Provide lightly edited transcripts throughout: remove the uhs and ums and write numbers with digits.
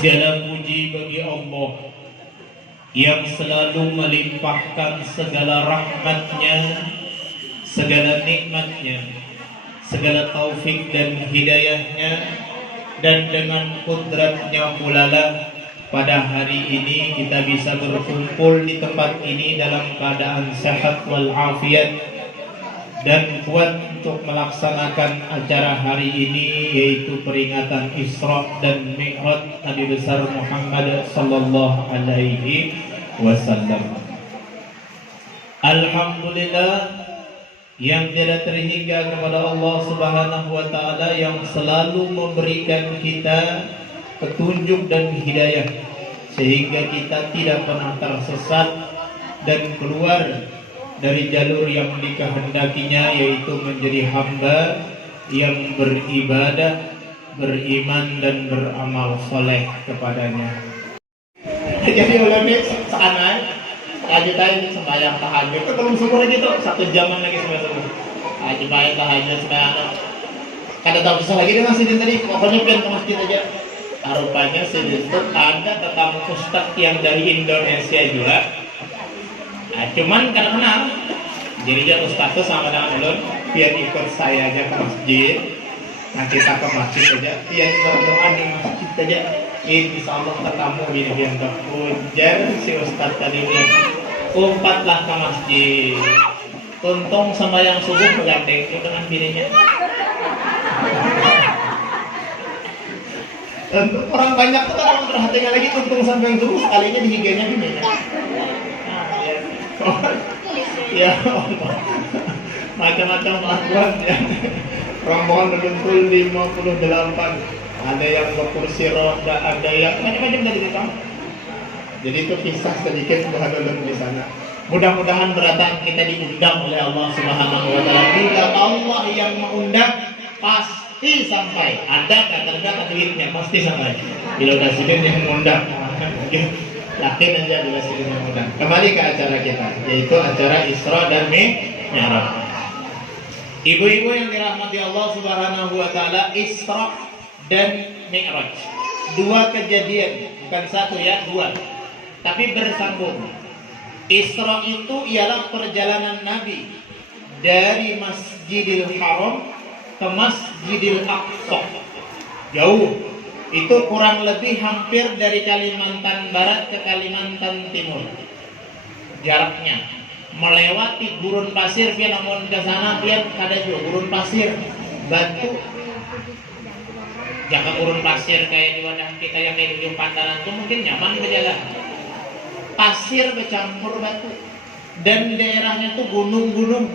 Segala puji bagi Allah yang selalu melimpahkan segala rahmatnya, segala nikmatnya, segala taufik dan hidayahnya, dan dengan kudratnya mulalah pada hari ini kita bisa berkumpul di tempat ini dalam keadaan sehat walafiat dan kuat untuk melaksanakan acara hari ini, yaitu peringatan Isra dan Mi'raj Nabi besar Muhammad sallallahu alaihi wasallam. Alhamdulillah yang tiada terhingga kepada Allah Subhanahu wa taala yang selalu memberikan kita petunjuk dan hidayah sehingga kita tidak pernah tersesat dan keluar dari jalur yang dikehendakinya, yaitu menjadi hamba yang beribadah, beriman dan beramal soleh kepadanya. Jadi ulama sekarang lanjutan sembahyang tahajud itu belum subuh lagi tuh 1 jaman lagi sampai subuh. Sembahyang tahajud sembahyang. Kada tahu bisa lagi dengan sidin tadi, pokoknya pengen ke masjid aja. Rupanya sidin itu ada tetamu ustaz yang dari Indonesia juga. Cuman karena kenal, jadi dia ustaz tuh sama dengan ulun, biar ikut saya aja ke masjid. Nah kita ke masjid aja, biar berdoa di masjid aja. Insya Allah ketemu gini biar ujar si ustaz tadi bilang, umpatlah ke masjid. Tuntung sama yang subuh bergandeng itu dengan bininya. Orang banyak tuh kalau perhatikan lagi tuntung sampai yang subuh sekalinya di higanya bininya. Ya Allah, macam-macam kelakuan ya. Rombongan berkumpul 58, ada yang berkursi roda, ada yang macam-macam dari kita. Jadi itu kisah sedikit berhadap di sana. Mudah-mudahan berdatang kita diundang oleh Allah Subhanahu wa taala. Bila Allah yang mengundang pasti sampai. Ada kata-kata duitnya pasti sampai. Bila presiden yang mengundang, yakin aja bila sedang mengundang. Kembali ke acara kita, yaitu acara Isra dan Mi'raj. Ibu-ibu yang dirahmati Allah Subhanahu wa taala, Isra dan Mi'raj. Dua kejadian, bukan satu ya, dua. Tapi bersambung. Isra itu ialah perjalanan Nabi dari Masjidil Haram ke Masjidil Aqsa. Jauh. Itu kurang lebih hampir dari Kalimantan Barat ke Kalimantan Timur. Jaraknya melewati gurun pasir, dia namun ke sana dia ada juga gurun pasir, batu. Jika gurun pasir kayak di wadah kita yang kayak di ujung pantaran itu mungkin nyaman berjalan. Pasir bercampur batu dan daerahnya tuh gunung-gunung.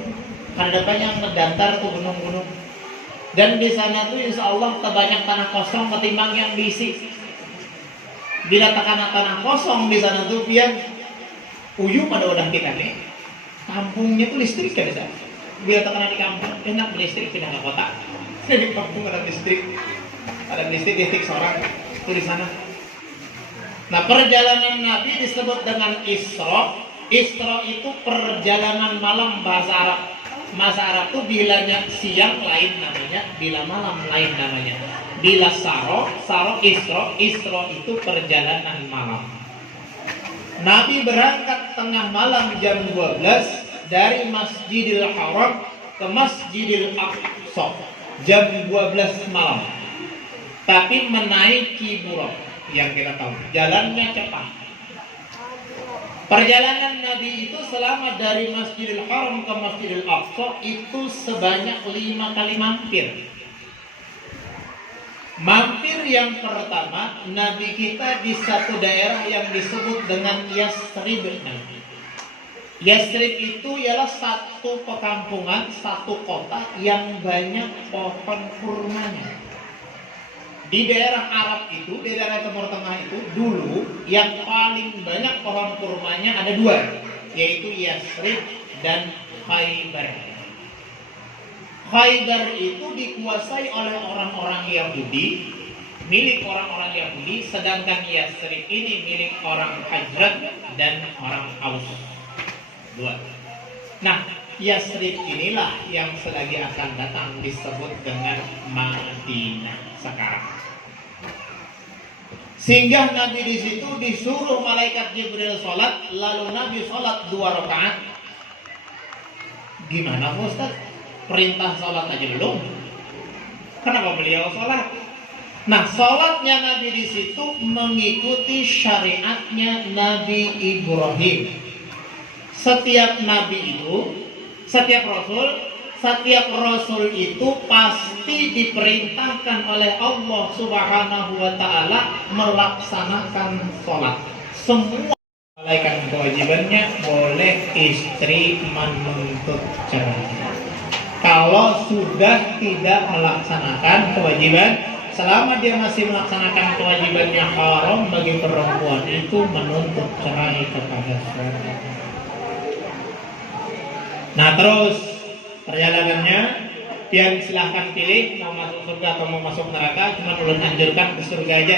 Ada banyak yang ngedatar tuh gunung-gunung. Dan di sana tuh insya Allah kebanyak tanah kosong ketimbang yang diisi. Bila tanah kosong di sana tuh biar uyu pada wadah kita nih. Kampungnya tuh listrik kan bisa. Bila terkena di kampung enak berlistrik, pindah ke kota. Di kampung ada listrik seorang itu di sana. Nah, perjalanan Nabi disebut dengan Isra. Isra itu perjalanan malam bahasa Arab. Bahasa Arab itu bilanya siang lain namanya, bila malam lain namanya. Bila saro Isra itu perjalanan malam. Nabi berangkat tengah malam jam 12 dari Masjidil Haram ke Masjidil Aqsa jam 12 malam. Tapi menaiki buruk yang kita tahu, jalannya cepat. Perjalanan Nabi itu selama dari Masjidil Haram ke Masjidil Aqsa itu sebanyak 5 kali mampir. Mampir yang pertama, Nabi kita di satu daerah yang disebut dengan Yasrib. Yasrib itu ialah satu perkampungan, satu kota yang banyak pohon kurmanya. Di daerah Arab itu, di daerah Timur Tengah itu, dulu yang paling banyak pohon kurmanya ada dua, yaitu Yasrib dan Khaybar. Khaybar itu dikuasai oleh orang-orang Yahudi, milik orang-orang Yahudi, sedangkan Yasrib ini milik orang Hajrat dan orang Aus. Dua. Nah, Yasrib inilah yang selagi akan datang disebut dengan Madinah sekarang. Sehingga Nabi di situ disuruh malaikat Jibril sholat, lalu Nabi sholat 2 rakaat. Gimana Ustaz? Perintah sholat aja belum. Kenapa beliau sholat? Nah, sholatnya Nabi di situ mengikuti syariatnya Nabi Ibrahim. Setiap Nabi itu, setiap Rasul itu pasti diperintahkan oleh Allah Subhanahu wa Ta'ala melaksanakan sholat. Semua malaikat kewajibannya boleh istri menuntut cerai. Kalau sudah tidak melaksanakan kewajiban, selama dia masih melaksanakan kewajibannya, haram bagi perempuan itu menuntut cerai kepada suaminya. Nah, terus perjalanannya, pian silahkan pilih mau masuk surga atau mau masuk neraka. Cuma ulun anjurkan ke surga aja.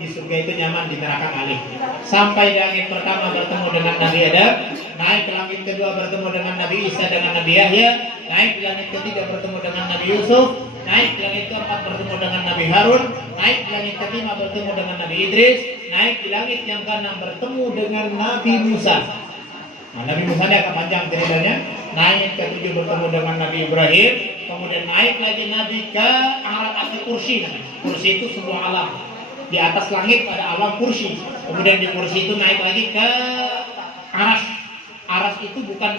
Di surga itu nyaman, di neraka kali. Sampai di langit pertama bertemu dengan Nabi Adam, naik ke langit kedua bertemu dengan Nabi Isa dengan Nabi Yahya, naik ke langit ketiga bertemu dengan Nabi Yusuf, naik ke langit keempat bertemu dengan Nabi Harun, naik ke langit kelima bertemu dengan Nabi Idris, naik di langit yang keenam bertemu dengan Nabi Musa. Nah, Nabi Musa ini akan panjang ceritanya. Naik ke 7 bertemu dengan Nabi Ibrahim, kemudian naik lagi Nabi ke arah kursi. Kursi itu sebuah alam. Di atas langit ada alam kursi. Kemudian di kursi itu naik lagi ke aras. Aras itu bukan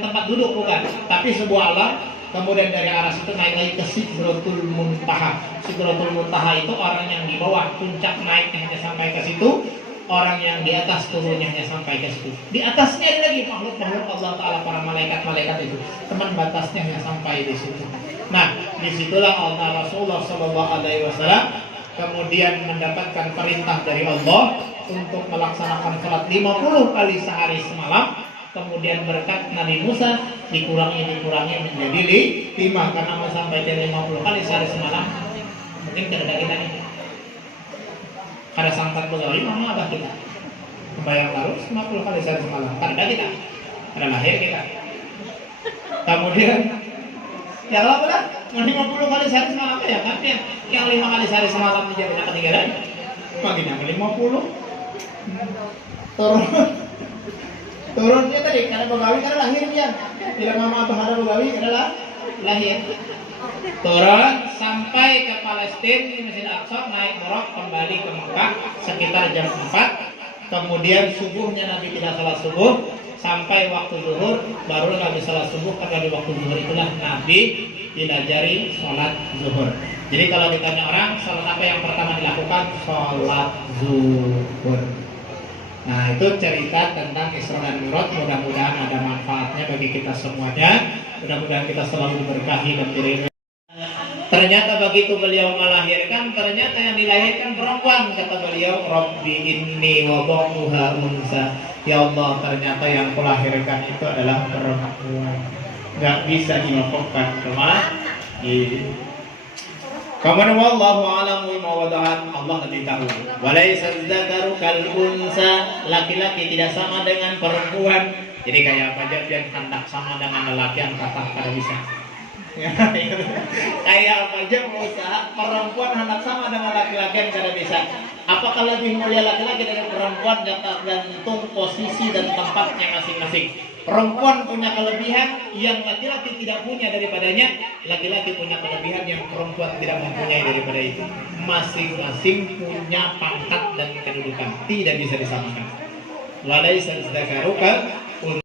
tempat duduk, bukan, tapi sebuah alam. Kemudian dari aras itu naik lagi ke Sidratul Muntaha. Sidratul Muntaha itu orang yang di bawah, puncak naiknya hanya sampai ke situ. Orang yang di atas turunnya hanya sampai ke situ. Di atasnya ada lagi makhluk-makhluk Allah Ta'ala, para malaikat-malaikat itu. Teman batasnya hanya sampai di situ. Nah, disitulah Allah Rasulullah SAW kemudian mendapatkan perintah dari Allah untuk melaksanakan sholat 50 kali sehari semalam. Kemudian berkat Nabi Musa dikurangi menjadi 5 karena mau sampai 50 kali sehari semalam. Mungkin tidak kita nih. Ada santan pegawai mana abah kita bayar harus 50 kali sehari semalam. Ada kita, ada lahir kita. Kemudian Ya kalau apa lah? 50 kali sehari semalam ya kan ya. Yang 5 kali sehari semalam aja banyak ketinggalan. Baginya 50. Turun. Turunnya tadi karena begawi karena lahir dia. Bila mama atau ada begawi adalah lahir. Turun sampai ke Palestina di Masjid Aqsa, naik Merok kembali ke Mekah sekitar jam 4. Kemudian subuhnya Nabi tidak salat subuh sampai waktu zuhur, baru Nabi salat subuh karena di waktu zuhur itulah Nabi diajari sholat zuhur. Jadi kalau ditanya orang sholat apa yang pertama dilakukan, sholat zuhur. Nah itu cerita tentang Isra dan Mi'raj. Mudah-mudahan ada manfaatnya bagi kita semuanya. Mudah-mudahan kita selalu diberkahi dan diberi. Ternyata begitu beliau melahirkan, ternyata yang dilahirkan perempuan. Kata beliau, Rabbi inni wada'uha unsa. Ya Allah, ternyata yang kulahirkan itu adalah perempuan. Gak bisa dilakukan Kemudian wallahu a'lamu bima wada'at, Allah lebih tahu. Walaysa dzakaru kal unsa, laki-laki tidak sama dengan perempuan. Jadi kayak apa aja yang hendak sama dengan lelaki angkat pada bisa. Kayak apa aja berusaha perempuan hendak sama dengan laki-laki yang tidak bisa. Apakah lebih mulia laki-laki dari perempuan? Tergantung posisi dan tempatnya masing-masing. Perempuan punya kelebihan yang laki-laki tidak punya daripadanya. Laki-laki punya kelebihan yang perempuan tidak mempunyai daripada itu. Masing-masing punya pangkat dan kedudukan, tidak bisa disamakan. Walaysa dzakaru kal unsa.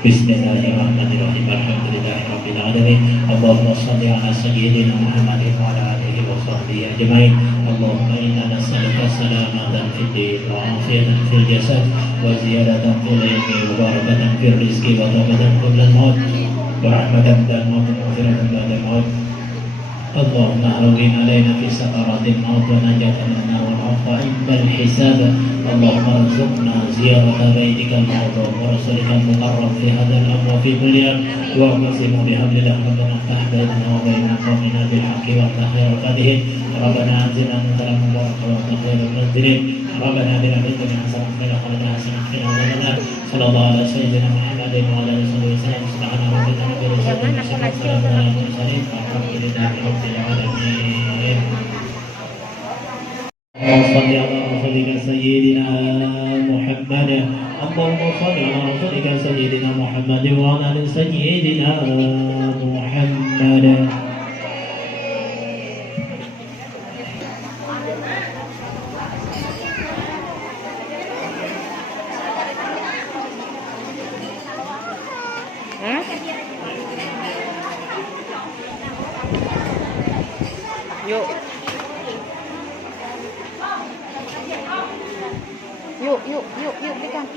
Bismillahirrahmanirrahim. Alhamdulillahirabbil alamin. Allahumma shalli ala sayyidina Muhammadin wa ala alihi wa sahbihi ajmain. Allahumma inna nas'aluka salamatan fid din wa afiyatan fil jasad wa ziyadatan fil ilmi wa barakatan fil rizqi wa tawbatan qabla al-maut wa rahmatan ba'da al-maut wa maghfiratan ba'da al-maut. اللهم هون علينا في سكرات الموت ونجاة من النار والعفو عند الحساب. اللهم ارزقنا زيارة بيتك المعظم ورسولك المقرب في هذا الأمر وفي كل يوم. واعتصموا بحبل الله ربنا افتح بيننا وبين قومنا بالحق وافتح خير الفاتحين. ربنا انزلنا منزلا مباركا وانت خير المنزلين. ربنا بنا في الدنيا حسنة وفي الآخرة حسنة وقنا عذاب النار. صلى الله على سيدنا محمد وعلى آله وصحبه وسلم. سبحان ربك رب العزة عما يصفون وسلام على المرسلين والحمد لله رب العالمين. اللهم صل على رسولك سيدنا محمد. اللهم صل على رسولك سيدنا محمد وعلى آل سيدنا محمد. Yuk. Yuk, pegang.